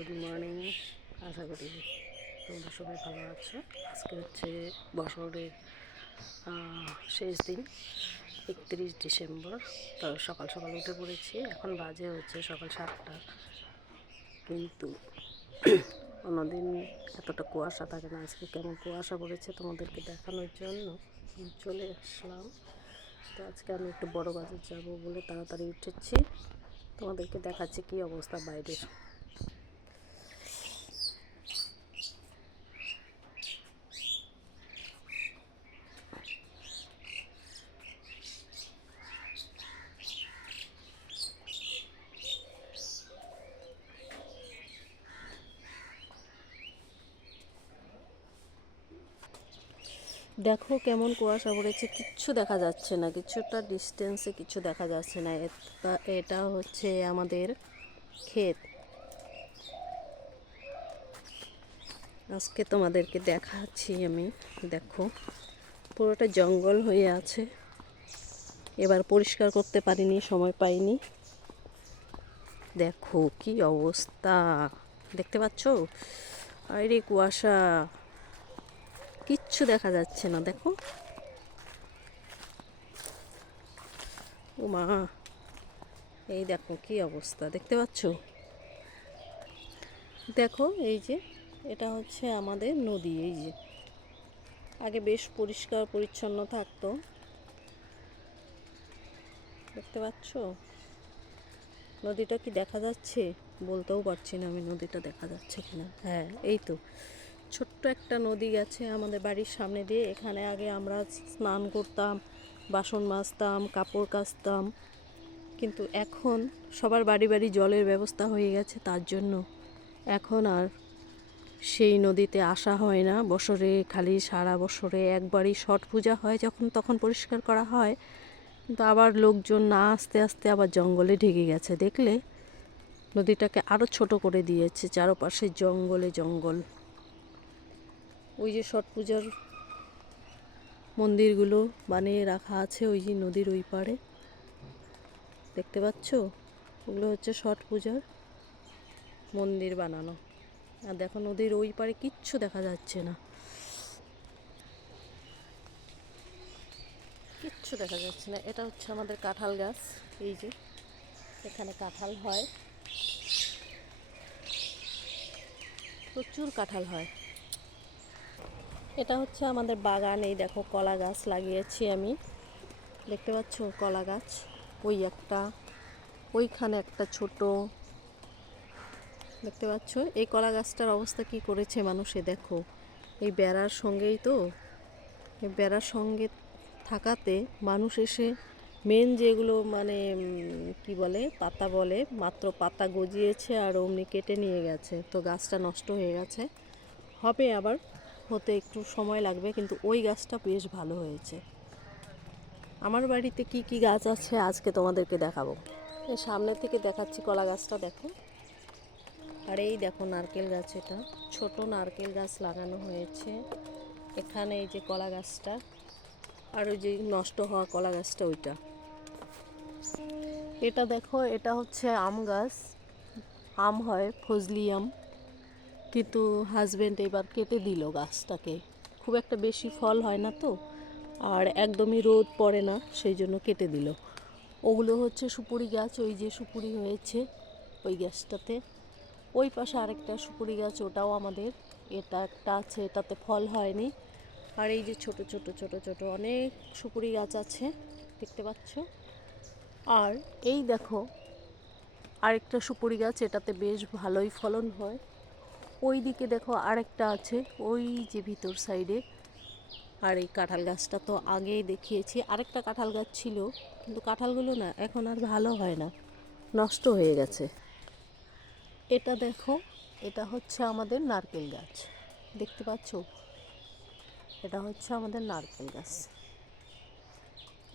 Good morning. আশা করি তোমরা সবাই ভালো আছো। আজকে হচ্ছে বছরের শেষ দিন, 31 ডিসেম্বর। তো সকাল সকাল উঠে পড়েছি। এখন বাজে হচ্ছে সকাল 7টা, কিন্তু অন্যদিন এতটা কুয়াশা থাকে না। আজকে কেমন কুয়াশা পড়েছে তোমাদেরকে দেখানোর জন্য আমি চলে আসলাম। তো আজকে আমি একটু বড় বাজার যাব বলে তাড়াতাড়ি উঠেছি। তোমাদেরকে দেখাচ্ছি কি অবস্থা বাইরের। দেখো কেমন কুয়াশা পড়েছে, কিচ্ছু দেখা যাচ্ছে না, কিছুটা ডিস্টেন্সে কিছু দেখা যাচ্ছে না। এটা হচ্ছে আমাদের ক্ষেত। আজকে তোমাদেরকে দেখাচ্ছি আমি। দেখো পুরোটা জঙ্গল হয়ে আছে। এবার পরিষ্কার করতে পারিনি, সময় পাইনি। দেখো কি অবস্থা, দেখতে পাচ্ছ? আরে কুয়াশা, কিচ্ছু দেখা যাচ্ছে না। দেখো ও মা, এই দেখো কি অবস্থা, দেখতে পাচ্ছ? দেখো এই যে এটা হচ্ছে আমাদের নদী। এই যে আগে বেশ পরিষ্কার পরিচ্ছন্ন থাকতো, দেখতে পাচ্ছ? নদীটা কি দেখা যাচ্ছে বলতেও পারছি না আমি, নদীটা দেখা যাচ্ছে কিনা। হ্যাঁ, এই তো ছোট্ট একটা নদী গেছে আমাদের বাড়ির সামনে দিয়ে। এখানে আগে আমরা স্নান করতাম, বাসন মাজতাম, কাপড় কাচতাম, কিন্তু এখন সবার বাড়ি বাড়ি জলের ব্যবস্থা হয়ে গেছে, তার জন্য এখন আর সেই নদীতে আসা হয় না। বছরে খালি সারা বছরে একবারই ছট পূজা হয়, যখন তখন পরিষ্কার করা হয়। কিন্তু আবার লোকজন না আসতে আসতে আবার জঙ্গলে ঢেকে গেছে। দেখলে নদীটাকে আরও ছোট করে দিয়েছে, চারপাশে জঙ্গলে জঙ্গল। ওই যে ছট পূজার মন্দিরগুলো বানিয়ে রাখা আছে ওই যে নদীর ওই পাড়ে, দেখতে পাচ্ছ? ওগুলো হচ্ছে ছট পূজার মন্দির বানানো। আর দেখো নদীর ওই পারে কিচ্ছু দেখা যাচ্ছে না, কিচ্ছু দেখা যাচ্ছে না। এটা হচ্ছে আমাদের কাঁঠাল গাছ। এই যে এখানে কাঁঠাল হয়, প্রচুর কাঁঠাল হয়। এটা হচ্ছে আমাদের বাগান। এই দেখো কলা গাছ লাগিয়েছি আমি, দেখতে পাচ্ছ? কলা গাছ ওই একটা, ওইখানে একটা ছোট, দেখতে পাচ্ছ? এই কলা গাছটার অবস্থা কি করেছে মানুষে, দেখো। এই বেড়ার সঙ্গেই তো, এই বেড়ার সঙ্গে থাকাতে মানুষ এসে মেন যেগুলো মানে কি বলে, পাতা বলে, মাত্র পাতা গজিয়েছে আর অমনি কেটে নিয়ে গেছে। তো গাছটা নষ্ট হয়ে গেছে, হবে আবার হতে একটু সময় লাগবে, কিন্তু ওই গাছটা বেশ ভালো হয়েছে। আমার বাড়িতে কি কি গাছ আছে আজকে তোমাদেরকে দেখাবো। এই সামনে থেকে দেখাচ্ছি কলা গাছটা, দেখো। আর এই দেখো নারকেল গাছ, এটা ছোট নারকেল গাছ লাগানো হয়েছে এখানে। এই যে কলা গাছটা, আর ওই যে নষ্ট হওয়া কলা গাছটা ওইটা। এটা দেখো, এটা হচ্ছে আম গাছ, আম হয় ফজলি আম, কিন্তু হাজবেন্ড এবার কেটে দিল গাছটাকে। খুব একটা বেশি ফল হয় না তো, আর একদমই রোদ পড়ে না, সেই জন্য কেটে দিল। ওগুলো হচ্ছে সুপুরি গাছ, ওই যে সুপুরি হয়েছে ওই গাছটাতে। ওই পাশে আরেকটা সুপুরি গাছ, ওটাও আমাদের। এটা একটা আছে, এটাতে ফল হয়নি। আর এই যে ছোট ছোট ছোট ছোট অনেক সুপুরি গাছ আছে, দেখতে পাচ্ছ? আর এই দেখো আরেকটা সুপুরি গাছ, এটাতে বেশ ভালোই ফলন হয়। ওই দিকে দেখো আরেকটা আছে, ওই যে ভিতর সাইডে। আর এই কাঁঠাল গাছটা তো আগেই দেখিয়েছি। আরেকটা কাঁঠাল গাছ ছিল, কিন্তু কাঁঠালগুলো না এখন আর ভালো হয় না, নষ্ট হয়ে গেছে। এটা দেখো, এটা হচ্ছে আমাদের নারকেল গাছ, দেখতে পাচ্ছ? এটা হচ্ছে আমাদের নারকেল গাছ।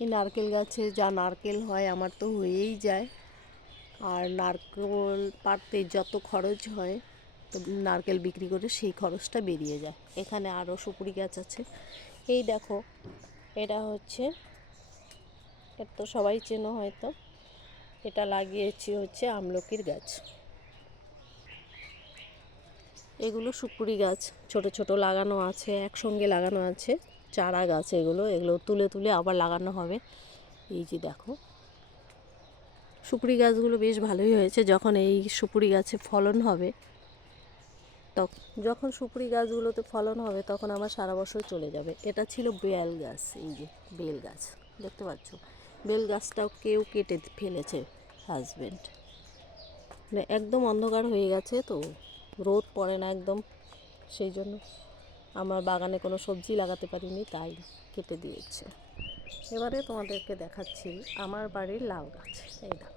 এই নারকেল গাছে যা নারকেল হয় আমার তো হয়েই যায়। আর নারকেল পাড়তে যত খরচ হয়, তো নারকেল বিক্রি করে সেই খরচটা বেরিয়ে যায়। এখানে আরও সুপুরি গাছ আছে। এই দেখো, এটা হচ্ছে, এটা তো সবাই চেনো হয়তো, এটা লাগিয়েছি হচ্ছে আমলকির গাছ। এগুলো সুপুরি গাছ, ছোট ছোট লাগানো আছে, একসঙ্গে লাগানো আছে, চারা গাছ এগুলো। এগুলো তুলে তুলে আবার লাগানো হবে। এই যে দেখো, সুপুরি গাছগুলো বেশ ভালোই হয়েছে। যখন এই সুপুরি গাছে ফলন হবে, যখন সুপুরি গাছগুলোতে ফলন হবে তখন আমার সারা বছর চলে যাবে। এটা ছিল বেল গাছ, এই যে বেল গাছ দেখতে পাচ্ছ। বেল গাছটাও কেউ কেটে ফেলেছে হাজবেন্ড। মানে একদম অন্ধকার হয়ে গেছে তো, রোদ পড়ে না একদম, সেই জন্য আমার বাগানে কোনো সবজি লাগাতে পারিনি, তাই কেটে দিয়েছে। এবারে তোমাদেরকে দেখাচ্ছি আমার বাড়ির লাউ গাছ। এই দেখো,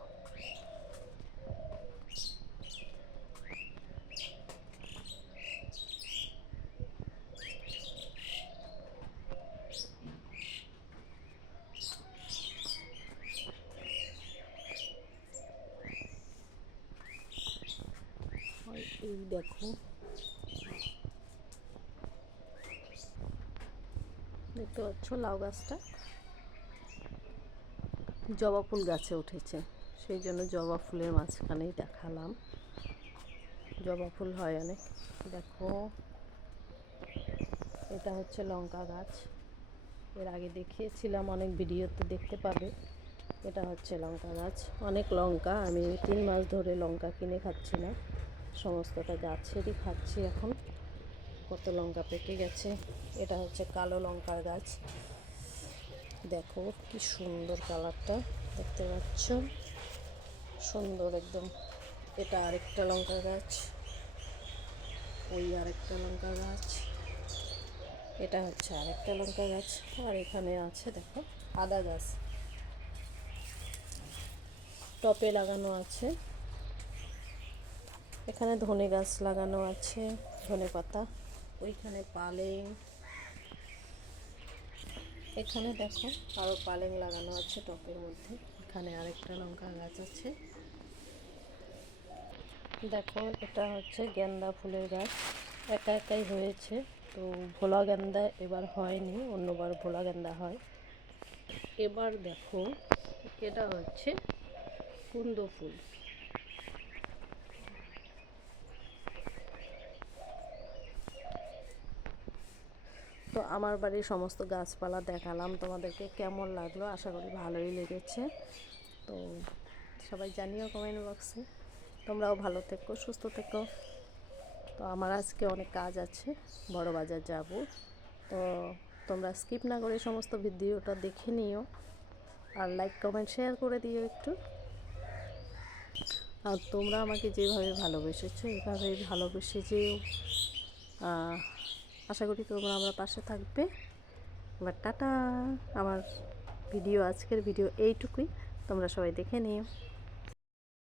এই দেখো, দেখতে পাচ্ছ লাউ গাছটা জবা ফুল গাছে উঠেছে, সেই জন্য জবা ফুলের মাঝখানেই দেখালাম। জবা ফুল হয় অনেক। দেখো, এটা হচ্ছে লঙ্কা গাছ, এর আগে দেখিয়েছিলাম, অনেক ভিডিওতে দেখতে পাবে। এটা হচ্ছে লঙ্কা গাছ, অনেক লঙ্কা। আমি 3 মাস ধরে লঙ্কা কিনে খাচ্ছি না, সমস্তটা গাছেরই খাচ্ছি এখন। কত লঙ্কা পেকে গেছে। এটা হচ্ছে কালো লঙ্কার গাছ, দেখো কি সুন্দর কালারটা, দেখতে পাচ্ছ, সুন্দর একদম। এটা আরেকটা লঙ্কা গাছ, ওই আরেকটা লঙ্কা গাছ, এটা হচ্ছে আরেকটা লঙ্কা গাছ। আর এখানে আছে দেখো আদা গাছ, টপে লাগানো আছে। এখানে ধনে গাছ লাগানো আছে, ধনে পাতা। ওইখানে পালেং, এখানে দেখো আরও পালেং লাগানো আছে টপের মধ্যে। এখানে আরেকটা লঙ্কা গাছ আছে। দেখো, এটা হচ্ছে গেন্দা ফুলের গাছ, একা একাই হয়েছে। তো ভোলা গেন্দা এবার হয়নি, অন্যবার ভোলা গেন্দা হয়। এবার দেখো, এটা হচ্ছে কুন্দ ফুল। তো আমার বাড়ির সমস্ত গাছপালা দেখালাম তোমাদেরকে, কেমন লাগলো? আশা করি ভালোই লেগেছে। তো সবাই জানিও কমেন্ট বক্সে। তোমরাও ভালো থেকো, সুস্থ থেকো। তো আমার আজকে অনেক কাজ আছে, বড় বাজার যাব। তো তোমরা স্কিপ না করে সমস্ত ভিডিওটা দেখে নিও, আর লাইক কমেন্ট শেয়ার করে দিও একটু। আর তোমরা আমাকে যেভাবে ভালোবেসেছো এভাবেই ভালোবেসে যেও। আশা করি তোমরা আমার পাশে থাকবে। এবার টাটা। আমার ভিডিও, আজকের ভিডিও এইটুকুই, তোমরা সবাই দেখে নিও।